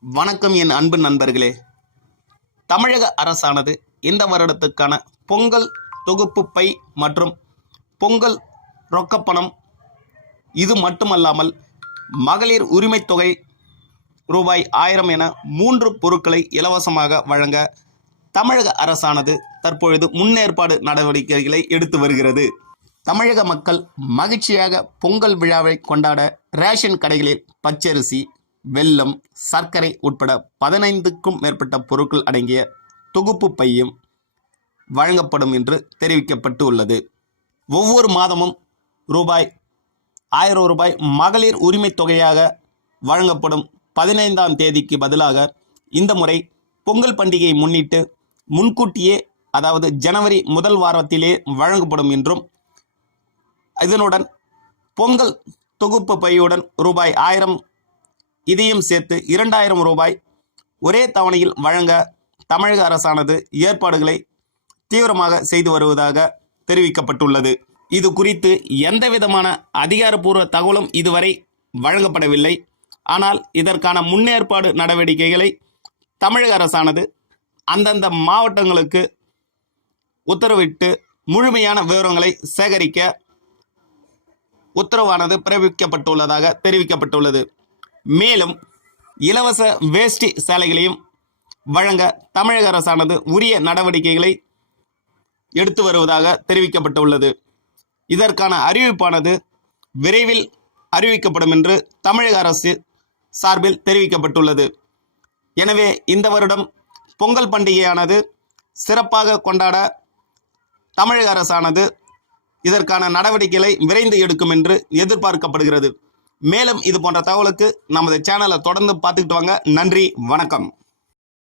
வணக்கம் என் அன்பு நண்பர்களே. தமிழக அரசானது இந்த வருடத்துக்கான பொங்கல் தொகுப்பு பை மற்றும் பொங்கல் ரொக்கப்பணம் இது மட்டுமல்லாமல் மகளிர் உரிமைத் தொகை ரூபாய் ஆயிரம் என மூன்று பொருட்களை இலவசமாக வழங்க தமிழக அரசானது தற்பொழுது முன்னேற்பாடு நடவடிக்கைகளை எடுத்து வருகிறது. தமிழக மக்கள் மகிழ்ச்சியாக பொங்கல் விழாவை கொண்டாட ரேஷன் கடைகளில் பச்சரிசி வெல்லம் சர்க்கரை உட்பட பதினைந்துக்கும் மேற்பட்ட பொருட்கள் அடங்கிய தொகுப்பு பையும் வழங்கப்படும் என்று தெரிவிக்கப்பட்டு உள்ளது ஒவ்வொரு மாதமும் ரூபாய் ஆயிரம் ரூபாய் மகளிர் உரிமைத் தொகையாக வழங்கப்படும் பதினைந்தாம் தேதிக்கு பதிலாக இந்த முறை பொங்கல் பண்டிகையை முன்னிட்டு முன்கூட்டியே அதாவது ஜனவரி முதல் வாரத்திலே வழங்கப்படும் என்றும் இதனுடன் பொங்கல் தொகுப்பு பையுடன் ரூபாய் ஆயிரம் இதையும் சேர்த்து இரண்டாயிரம் ரூபாய் ஒரே தவணையில் வழங்க தமிழக அரசானது ஏற்பாடுகளை தீவிரமாக செய்து வருவதாக தெரிவிக்கப்பட்டுள்ளது. இது குறித்து எந்த விதமான அதிகாரப்பூர்வ தகவலும் இதுவரை வழங்கப்படவில்லை. ஆனால் இதற்கான முன்னேற்பாடு நடவடிக்கைகளை தமிழக அரசானது அந்தந்த மாவட்டங்களுக்கு உத்தரவிட்டு முழுமையான விவரங்களை சேகரிக்க உத்தரவானது பிறப்பிக்கப்பட்டுள்ளதாக தெரிவிக்கப்பட்டுள்ளது. மேலும் இலவச வேஷ்டி சேலைகளையும் வழங்க தமிழக அரசானது உரிய நடவடிக்கைகளை எடுத்து வருவதாக தெரிவிக்கப்பட்டுள்ளது. இதற்கான அறிவிப்பானது விரைவில் அறிவிக்கப்படும் என்று தமிழக அரசு சார்பில் தெரிவிக்கப்பட்டுள்ளது. எனவே இந்த வருடம் பொங்கல் பண்டிகையானது சிறப்பாக கொண்டாட தமிழக அரசானது இதற்கான நடவடிக்கைகளை விரைந்து எடுக்கும் என்று எதிர்பார்க்கப்படுகிறது. மேலும் இது போன்ற தகவலுக்கு நமது சேனலை தொடர்ந்து பார்த்துக்கிட்டு வாங்க. நன்றி வணக்கம்.